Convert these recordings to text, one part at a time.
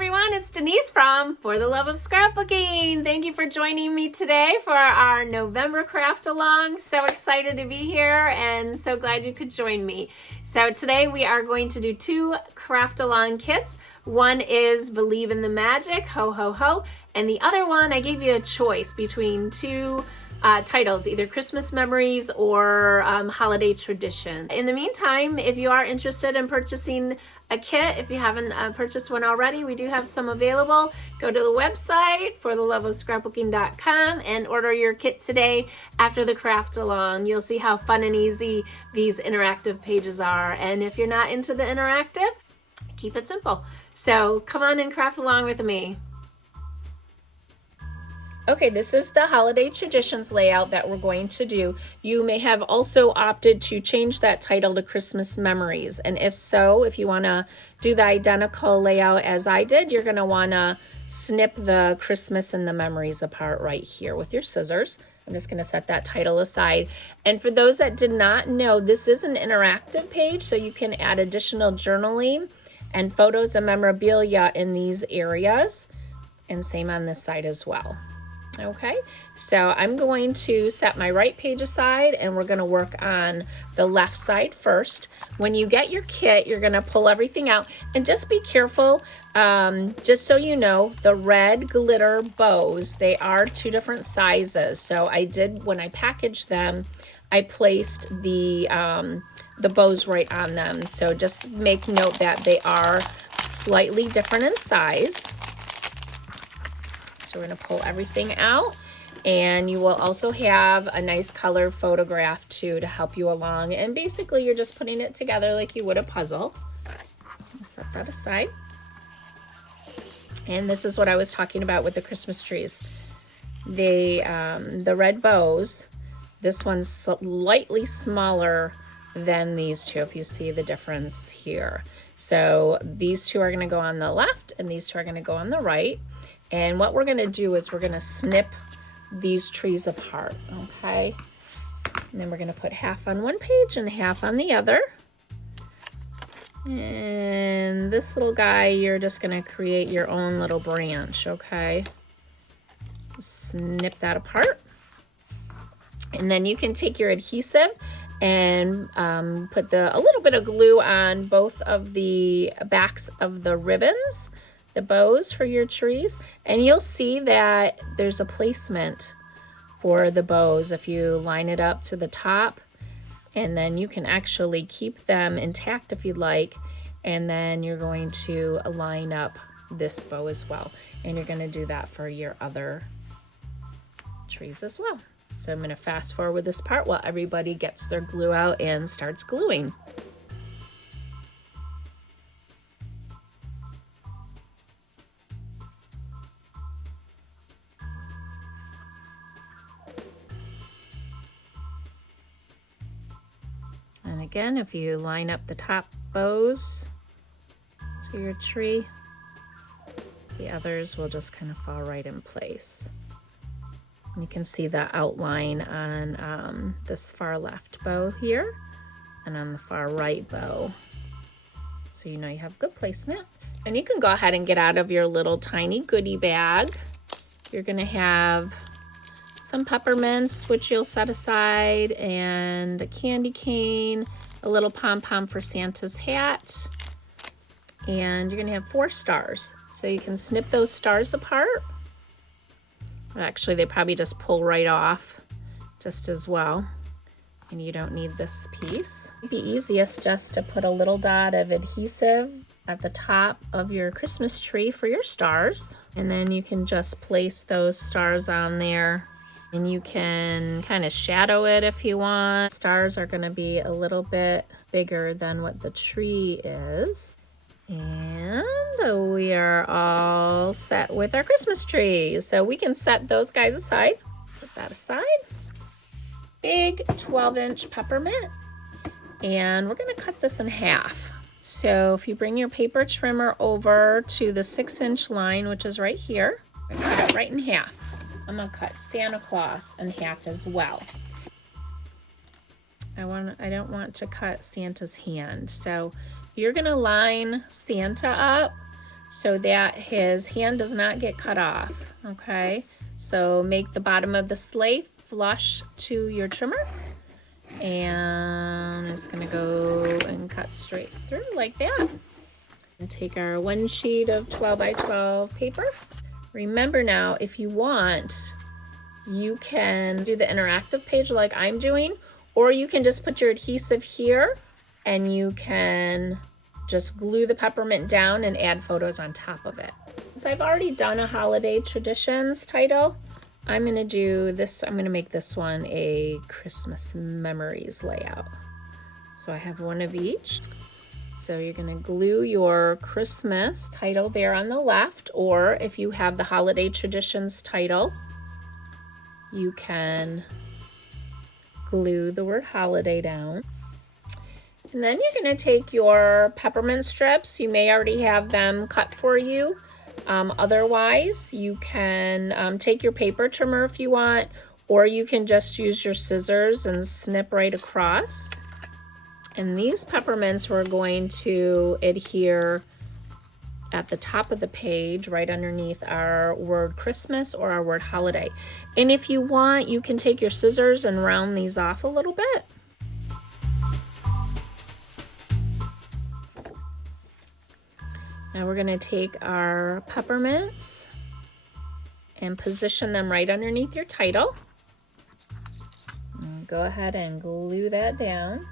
everyone, it's Denise from For the Love of Scrapbooking. Thank you for joining me today for our November craft along. So excited to be here and so glad you could join me. So today we are going to do two craft along kits. One is Believe in the Magic, Ho Ho Ho, and the other one I gave you a choice between two titles, either Christmas Memories or Holiday Tradition. In the meantime, if you are interested in purchasing a kit, if you haven't purchased one already, we do have some available. Go to the website fortheloveofscrapbooking.com and order your kit today after the craft along. You'll see how fun and easy these interactive pages are. And if you're not into the interactive, keep it simple. So come on and craft along with me. Okay, this is the Holiday Traditions layout that we're going to do. You may have also opted to change that title to Christmas Memories. And if so, if you want to do the identical layout as I did, you're going to want to snip the Christmas and the memories apart right here with your scissors. I'm just going to set that title aside. And for those that did not know, this is an interactive page, so you can add additional journaling and photos and memorabilia in these areas. And same on this side as well. Okay, so I'm going to set my right page aside and we're going to work on the left side first. When you get your kit, you're going to pull everything out and just be careful. Just so you know, the red glitter bows, they are two different sizes. So I did, when I packaged them, I placed the bows right on them. So just make note that they are slightly different in size. So we're going to pull everything out, and you will also have a nice color photograph too to help you along. And basically you're just putting it together like you would a puzzle. Set that aside. And this is what I was talking about with the Christmas trees. The red bows, this one's slightly smaller than these two, if you see the difference here. So these two are going to go on the left and these two are going to go on the right. And what we're going to do is we're going to snip these trees apart, okay? And then we're going to put half on one page and half on the other. And this little guy, you're just going to create your own little branch, okay? Snip that apart. And then you can take your adhesive and put a little bit of glue on both of the backs of the ribbons, the bows for your trees, and you'll see that there's a placement for the bows if you line it up to the top, and then you can actually keep them intact if you'd like, and then you're going to line up this bow as well, and you're going to do that for your other trees as well. So I'm going to fast forward this part while everybody gets their glue out and starts gluing. And again, if you line up the top bows to your tree, the others will just kind of fall right in place. And you can see the outline on this far left bow here and on the far right bow. So you know you have good placement. And you can go ahead and get out of your little tiny goodie bag. You're going to have some peppermints, which you'll set aside, and a candy cane, a little pom-pom for Santa's hat, and you're going to have 4 stars. So you can snip those stars apart. Actually, they probably just pull right off just as well, and you don't need this piece. It'd be easiest just to put a little dot of adhesive at the top of your Christmas tree for your stars, and then you can just place those stars on there. And you can kind of shadow it if you want. Stars are going to be a little bit bigger than what the tree is. And we are all set with our Christmas tree. So we can set those guys aside. Set that aside. Big 12-inch peppermint. And we're going to cut this in half. So if you bring your paper trimmer over to the 6-inch line, which is right here, cut it right in half. I'm going to cut Santa Claus in half as well. I don't want to cut Santa's hand. So you're going to line Santa up so that his hand does not get cut off, okay? So make the bottom of the sleigh flush to your trimmer, and it's gonna go and cut straight through like that. And take our one sheet of 12 by 12 paper. Remember now, if you want, you can do the interactive page like I'm doing, or you can just put your adhesive here and you can just glue the peppermint down and add photos on top of it. Since I've already done a holiday traditions title, I'm gonna do this. I'm gonna make this one a Christmas memories layout. So I have one of each. So you're gonna glue your Christmas title there on the left, or if you have the holiday traditions title, you can glue the word holiday down. And then you're gonna take your peppermint strips. You may already have them cut for you. Otherwise, you can take your paper trimmer if you want, or you can just use your scissors and snip right across. And these peppermints we're going to adhere at the top of the page, right underneath our word Christmas or our word holiday. And if you want, you can take your scissors and round these off a little bit. Now we're gonna take our peppermints and position them right underneath your title. And go ahead and glue that down.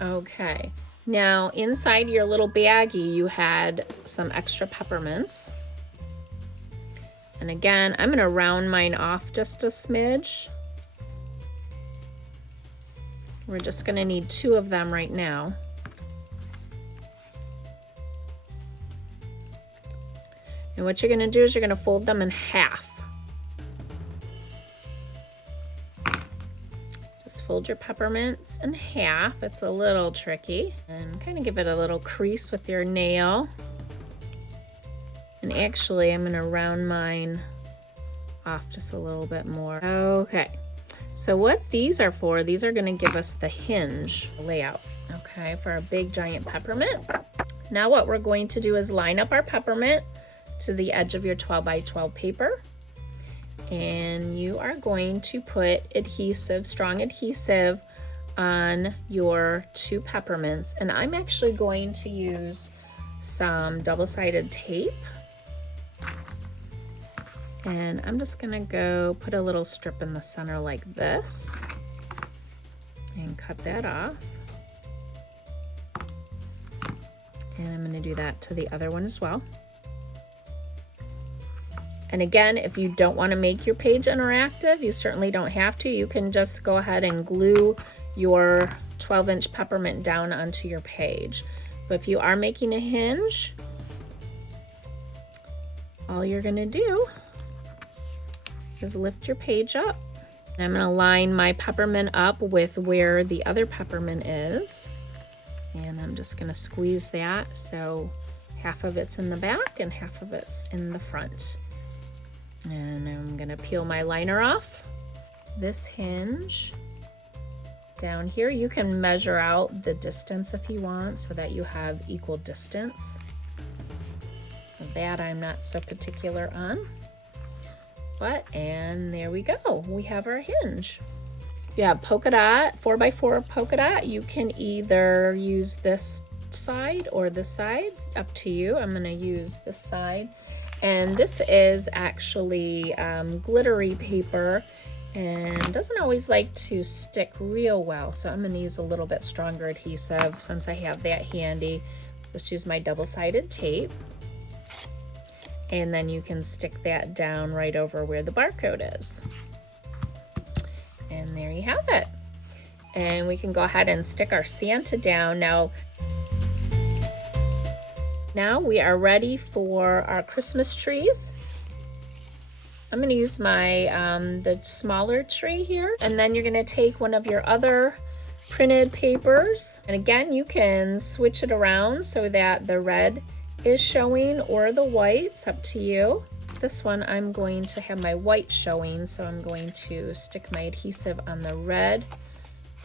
Okay, now inside your little baggie you had some extra peppermints. And again, I'm gonna round mine off just a smidge. We're just gonna need 2 of them right now. And what you're gonna do is you're gonna fold them in half. Just fold your peppermints in half. It's a little tricky. And kind of give it a little crease with your nail. And actually, I'm gonna round mine off just a little bit more. Okay, so what these are for, these are gonna give us the hinge layout, okay, for a big giant peppermint. Now what we're going to do is line up our peppermint to the edge of your 12 by 12 paper, and you are going to put adhesive, strong adhesive on your 2 peppermints, and I'm actually going to use some double-sided tape, and I'm just gonna go put a little strip in the center like this and cut that off. And I'm gonna do that to the other one as well. And again, if you don't want to make your page interactive, you certainly don't have to. You can just go ahead and glue your 12-inch peppermint down onto your page. But if you are making a hinge, all you're going to do is lift your page up. And I'm going to line my peppermint up with where the other peppermint is. And I'm just going to squeeze that so half of it's in the back and half of it's in the front. And I'm gonna peel my liner off. This hinge down here, you can measure out the distance if you want so that you have equal distance. That I'm not so particular on. And there we go. We have our hinge. If you have polka dot, 4x4 polka dot, you can either use this side or this side, up to you. I'm gonna use this side. And this is actually glittery paper and doesn't always like to stick real well. So I'm gonna use a little bit stronger adhesive since I have that handy. Just use my double-sided tape. And then you can stick that down right over where the barcode is. And there you have it. And we can go ahead and stick our Santa down. Now we are ready for our Christmas trees. I'm gonna use my the smaller tree here, and then you're gonna take one of your other printed papers, and again you can switch it around so that the red is showing or the white, it's up to you. This one I'm going to have my white showing, so I'm going to stick my adhesive on the red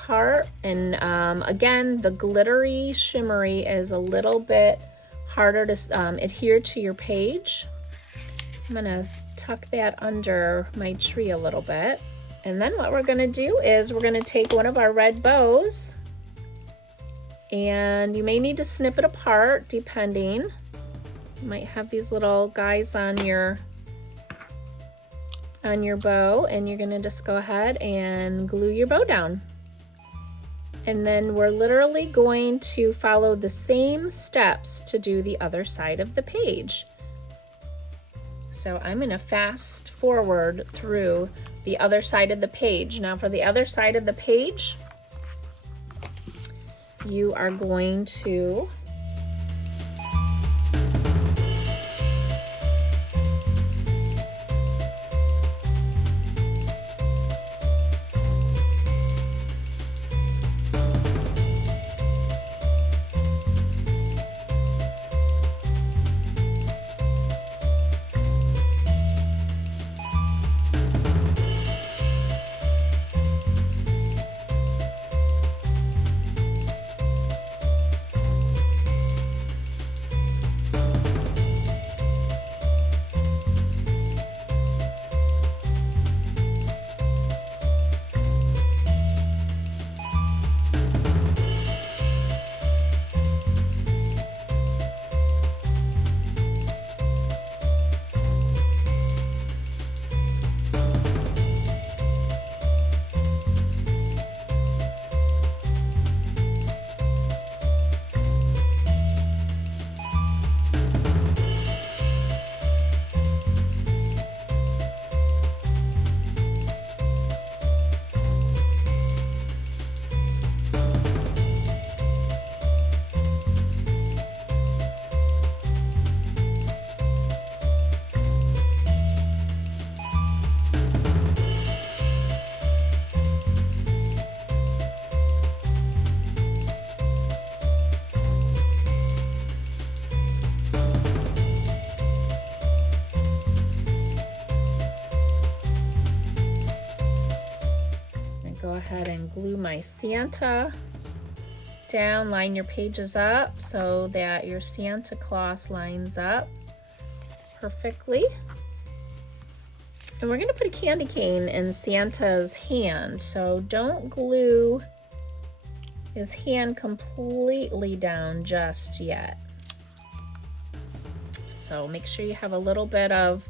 part. And again, the glittery shimmery is a little bit harder to adhere to your page. I'm gonna tuck that under my tree a little bit. And then what we're gonna do is we're gonna take one of our red bows, and you may need to snip it apart depending. You might have these little guys on your bow, and you're gonna just go ahead and glue your bow down. And then we're literally going to follow the same steps to do the other side of the page. So I'm gonna fast forward through the other side of the page. Now for the other side of the page, you are going to go ahead and glue my Santa down. Line your pages up so that your Santa Claus lines up perfectly. And we're going to put a candy cane in Santa's hand, so don't glue his hand completely down just yet. So make sure you have a little bit of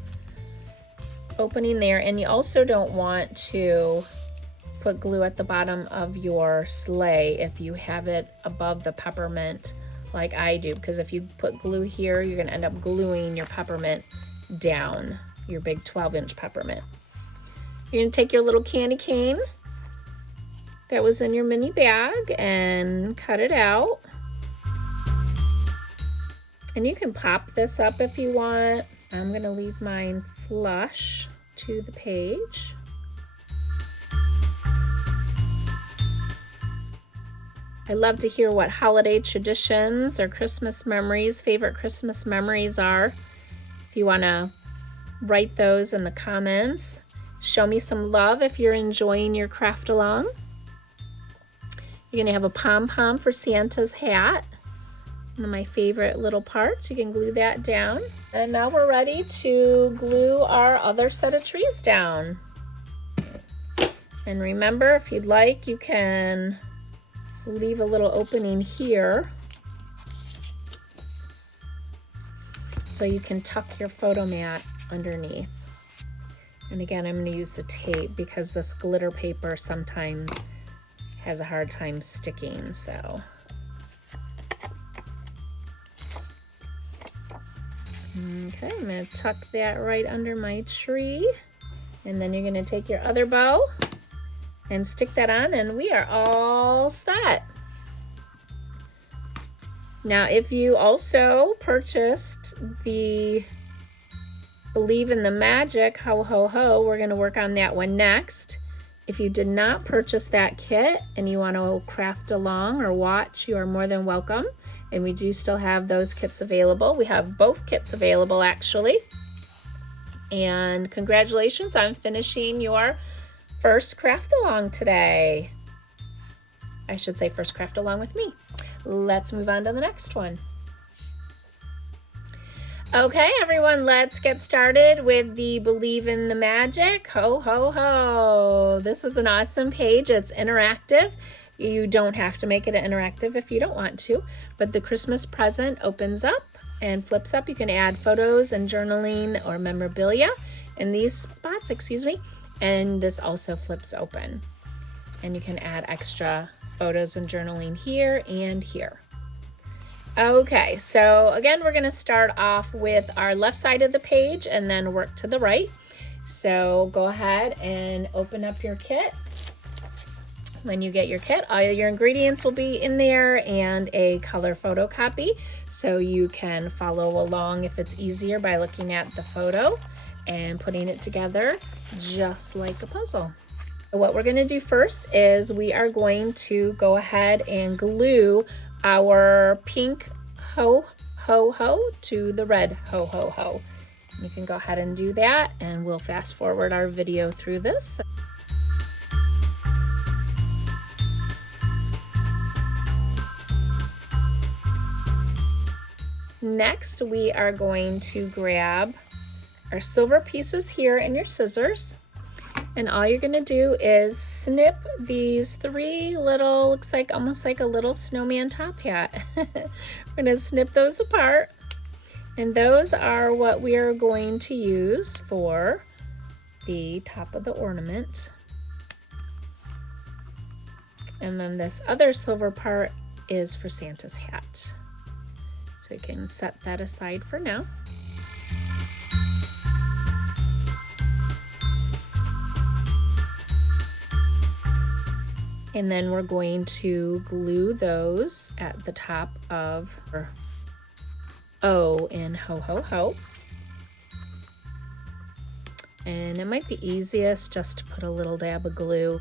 opening there, and you also don't want to put glue at the bottom of your sleigh if you have it above the peppermint like I do, because if you put glue here, you're going to end up gluing your peppermint down, your big 12-inch peppermint. You're going to take your little candy cane that was in your mini bag and cut it out. And you can pop this up if you want. I'm going to leave mine flush to the page. I love to hear what holiday traditions or Christmas memories, favorite Christmas memories are. If you want to write those in the comments. Show me some love if you're enjoying your craft along. You're going to have a pom-pom for Santa's hat. One of my favorite little parts. You can glue that down. And now we're ready to glue our other set of trees down. And remember, if you'd like, you can leave a little opening here so you can tuck your photo mat underneath. And again, I'm going to use the tape because this glitter paper sometimes has a hard time sticking, so. Okay, I'm going to tuck that right under my tree. And then you're going to take your other bow and stick that on, and we are all set. Now, if you also purchased the Believe in the Magic Ho Ho Ho, we're going to work on that one next. If you did not purchase that kit and you want to craft along or watch, you are more than welcome. And we do still have those kits available. We have both kits available, actually. And congratulations on finishing your first craft along today. I should say first craft along with me. Let's move on to the next one. Okay, everyone, let's get started with the Believe in the Magic. Ho, ho, ho. This is an awesome page. It's interactive. You don't have to make it interactive if you don't want to, but the Christmas present opens up and flips up. You can add photos and journaling or memorabilia in these spots, and this also flips open. And you can add extra photos and journaling here and here. Okay, so again, we're gonna start off with our left side of the page and then work to the right. So go ahead and open up your kit. When you get your kit, all your ingredients will be in there and a color photocopy, so you can follow along if it's easier by looking at the photo and putting it together just like a puzzle. What we're gonna do first is we are going to go ahead and glue our pink ho ho ho to the red ho ho ho. You can go ahead and do that, and we'll fast forward our video through this. Next, we are going to grab our silver pieces here and your scissors. And all you're gonna do is snip these three little, looks like almost like a little snowman top hat. We're gonna snip those apart. And those are what we are going to use for the top of the ornament. And then this other silver part is for Santa's hat. So you can set that aside for now. And then we're going to glue those at the top of our O in ho ho ho. And it might be easiest just to put a little dab of glue.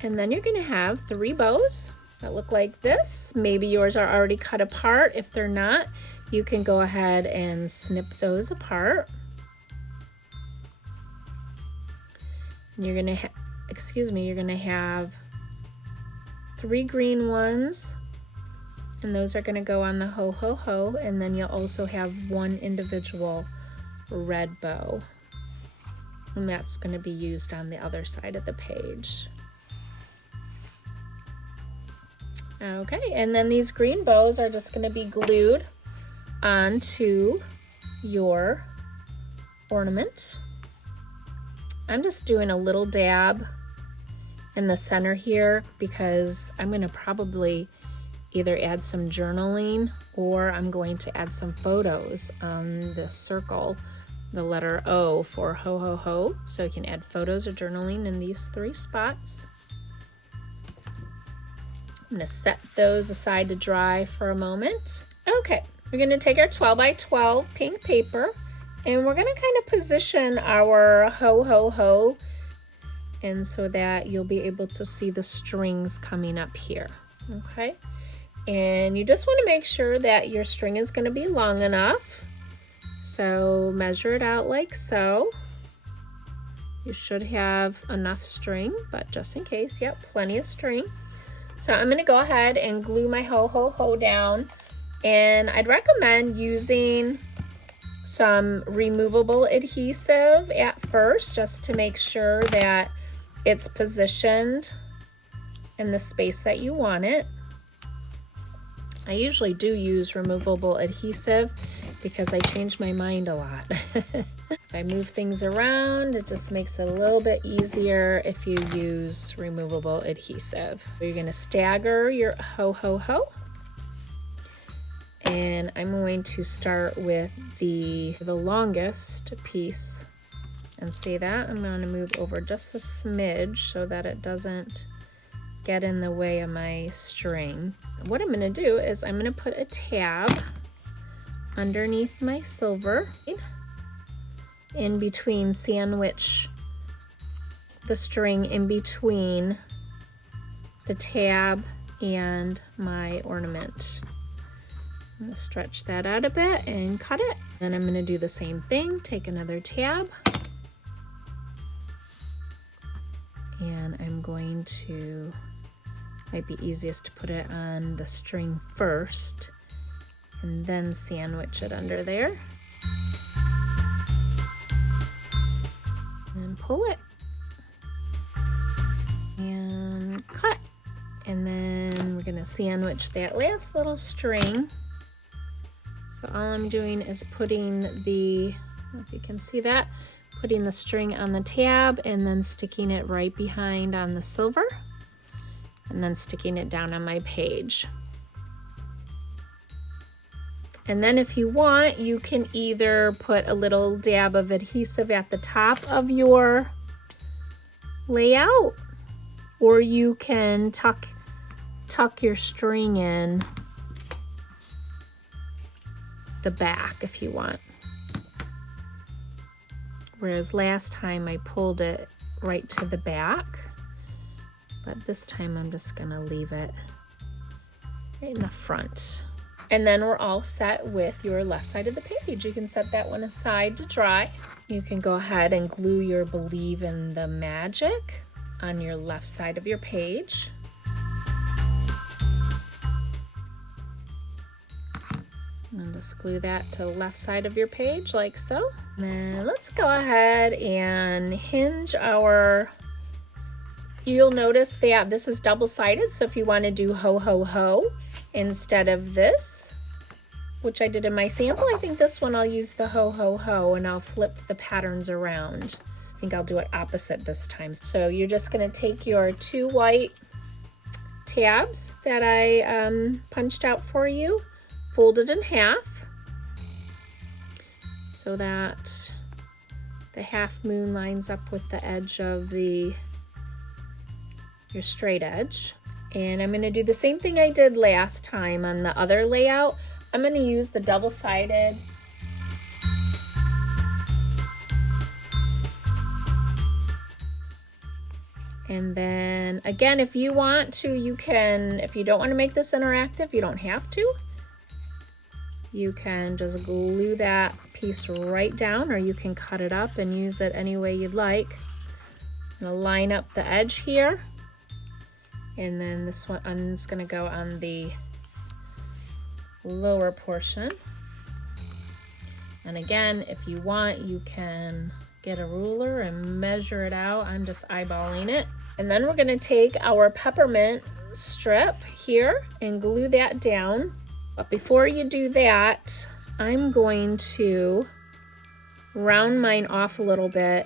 And then you're gonna have 3 bows that look like this. Maybe yours are already cut apart. If they're not, you can go ahead and snip those apart. And you're gonna you're gonna have 3 green ones, and those are gonna go on the ho ho ho, and then you'll also have 1 individual red bow. And that's gonna be used on the other side of the page. Okay, and then these green bows are just going to be glued onto your ornament. I'm just doing a little dab in the center here because I'm going to probably either add some journaling or I'm going to add some photos on the circle, the letter O for ho ho ho. So you can add photos or journaling in these 3 spots. I'm going to set those aside to dry for a moment. Okay, we're going to take our 12 by 12 pink paper and we're going to kind of position our ho ho ho, and so that you'll be able to see the strings coming up here. Okay, and you just want to make sure that your string is going to be long enough. So measure it out like so. You should have enough string, but just in case, yep, plenty of string. So I'm going to go ahead and glue my ho ho ho down, and I'd recommend using some removable adhesive at first just to make sure that it's positioned in the space that you want it. I usually do use removable adhesive because I change my mind a lot. If I move things around, it just makes it a little bit easier if you use removable adhesive. You're going to stagger your ho ho ho. And I'm going to start with the longest piece. And see that? I'm going to move over just a smidge so that it doesn't get in the way of my string. What I'm going to do is I'm going to put a tab underneath my silver, in between, sandwich the string in between the tab and my ornament. I'm going to stretch that out a bit and cut it. Then I'm going to do the same thing, take another tab, and I'm going to, might be easiest to put it on the string first and then sandwich it under there. And pull it and cut. And then we're going to sandwich that last little string. So all I'm doing is putting the, I don't know if you can see that, putting the string on the tab and then sticking it right behind on the silver and then sticking it down on my page. And then if you want, you can either put a little dab of adhesive at the top of your layout, or you can tuck your string in the back if you want. Whereas last time I pulled it right to the back, but this time I'm just gonna leave it right in the front. And then we're all set with your left side of the page. You can set that one aside to dry. You can go ahead and glue your Believe in the Magic on your left side of your page. And just glue that to the left side of your page like so. Then let's go ahead and hinge our, you'll notice that this is double-sided, so if you want to do ho ho ho instead of this, which I did in my sample, I think this one I'll use the ho ho ho and I'll flip the patterns around. I think I'll do it opposite this time. So you're just going to take your 2 white tabs that I punched out for you, fold it in half so that the half moon lines up with the edge of your straight edge. And I'm going to do the same thing I did last time on the other layout. I'm going to use the double-sided and then again, if you want to, you can, if you don't want to make this interactive, you don't have to. You can just glue that piece right down, or you can cut it up and use it any way you'd like. I'm going to line up the edge here, and then this one's going to go on the lower portion. And again, if you want, you can get a ruler and measure it out. I'm just eyeballing it. And then we're going to take our peppermint strip here and glue that down. But before you do that, I'm going to round mine off a little bit.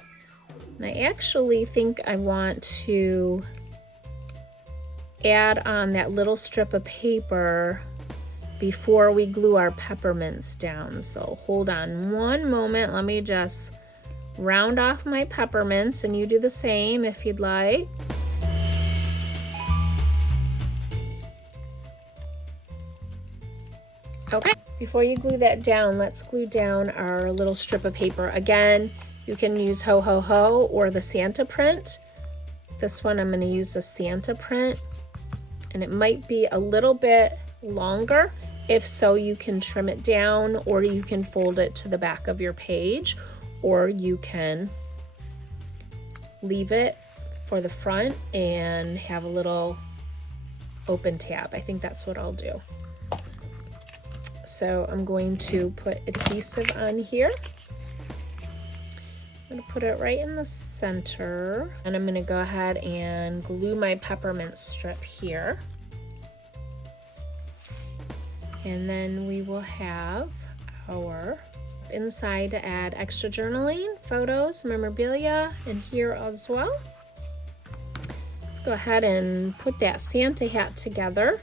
And I actually think I want to add on that little strip of paper before we glue our peppermints down. So hold on one moment. Let me just round off my peppermints, and you do the same if you'd like. Okay, before you glue that down, let's glue down our little strip of paper. Again, you can use ho ho ho or the Santa print. This one I'm going to use the Santa print, and it might be a little bit longer. If so, you can trim it down, or you can fold it to the back of your page, or you can leave it for the front and have a little open tab. I think that's what I'll do. So I'm going to put adhesive on here. I'm going to put it right in the center, and I'm going to go ahead and glue my peppermint strip here. And then we will have our inside to add extra journaling, photos, memorabilia, and here as well. Let's go ahead and put that Santa hat together.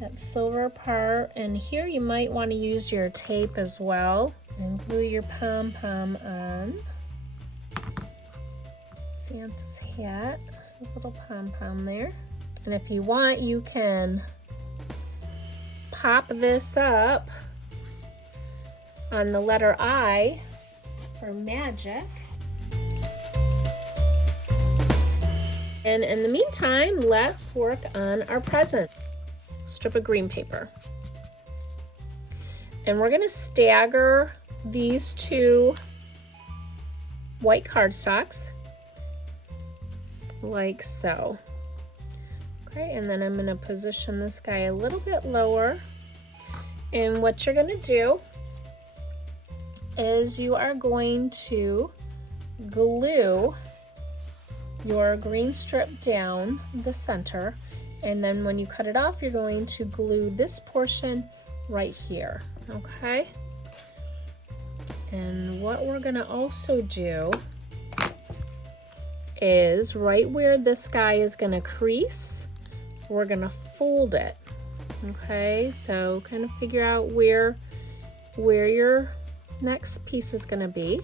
That silver part, and here you might want to use your tape as well and glue your pom-pom on. Santa's hat, there's a little pom-pom there. And if you want, you can pop this up on the letter I for magic. And in the meantime, let's work on our present. Strip of green paper. And we're gonna stagger these two white cardstocks like so. Okay, and then I'm gonna position this guy a little bit lower. And what you're gonna do is you are going to glue your green strip down the center, and then when you cut it off, you're going to glue this portion right here, okay? And what we're gonna also do is right where this guy is gonna crease, we're gonna fold it, okay? So kind of figure out where your next piece is gonna be,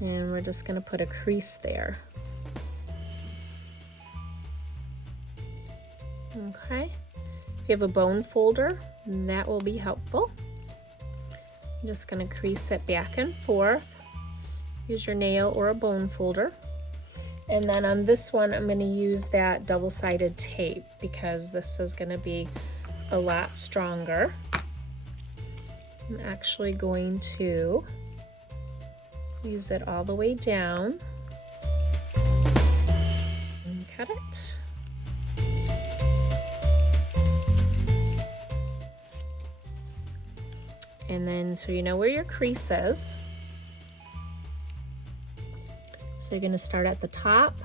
and we're just gonna put a crease there. Okay, if you have a bone folder, that will be helpful. I'm just gonna crease it back and forth. Use your nail or a bone folder. And then on this one, I'm gonna use that double-sided tape because this is gonna be a lot stronger. I'm actually going to use it all the way down and cut it. And then, so you know where your crease is. So you're gonna start at the top,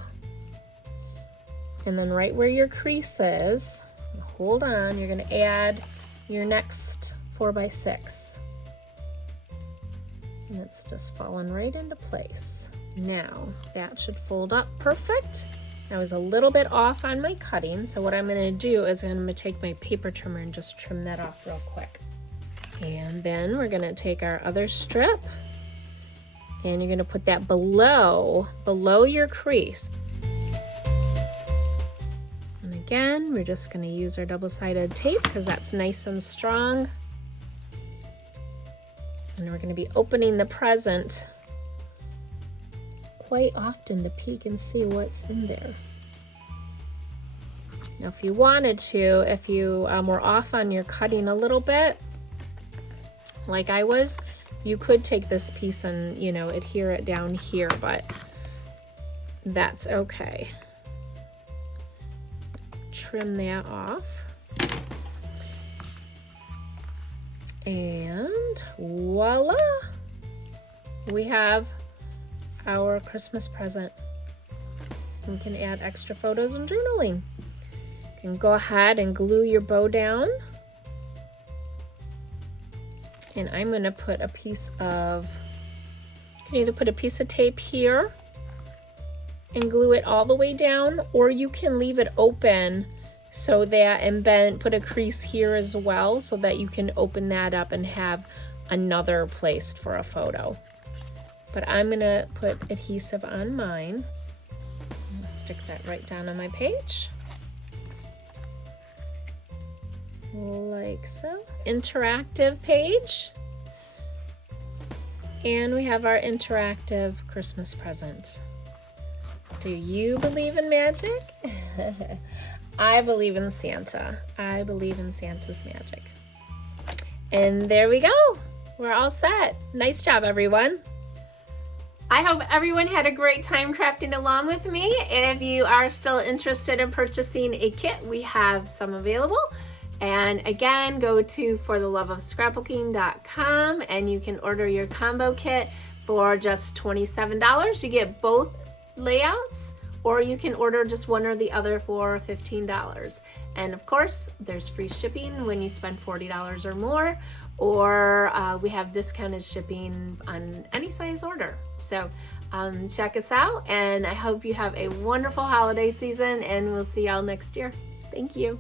and then right where your crease is, hold on, you're gonna add your next 4x6. And it's just falling right into place. Now, that should fold up perfect. I was a little bit off on my cutting, so what I'm gonna do is I'm gonna take my paper trimmer and just trim that off real quick. And then we're gonna take our other strip and you're gonna put that below your crease. And again, we're just gonna use our double-sided tape because that's nice and strong. And we're gonna be opening the present quite often to peek and see what's in there. Now, if you wanted to, if you were off on your cutting a little bit, like I was, you could take this piece and, you know, adhere it down here, but that's okay. Trim that off. And voila! We have our Christmas present. We can add extra photos and journaling. You can go ahead and glue your bow down. And I'm gonna put a piece of, you can either put a piece of tape here and glue it all the way down, or you can leave it open so that, and then put a crease here as well so that you can open that up and have another place for a photo. But I'm gonna put adhesive on mine. I'm gonna stick that right down on my page. Like so. Interactive page. And we have our interactive Christmas present. Do you believe in magic? I believe in Santa. I believe in Santa's magic. And there we go. We're all set. Nice job, everyone. I hope everyone had a great time crafting along with me. If you are still interested in purchasing a kit, we have some available. And again, go to fortheloveofscrapbooking.com and you can order your combo kit for just $27. You get both layouts, or you can order just one or the other for $15. And of course, there's free shipping when you spend $40 or more, or we have discounted shipping on any size order. So check us out, and I hope you have a wonderful holiday season, and we'll see y'all next year. Thank you.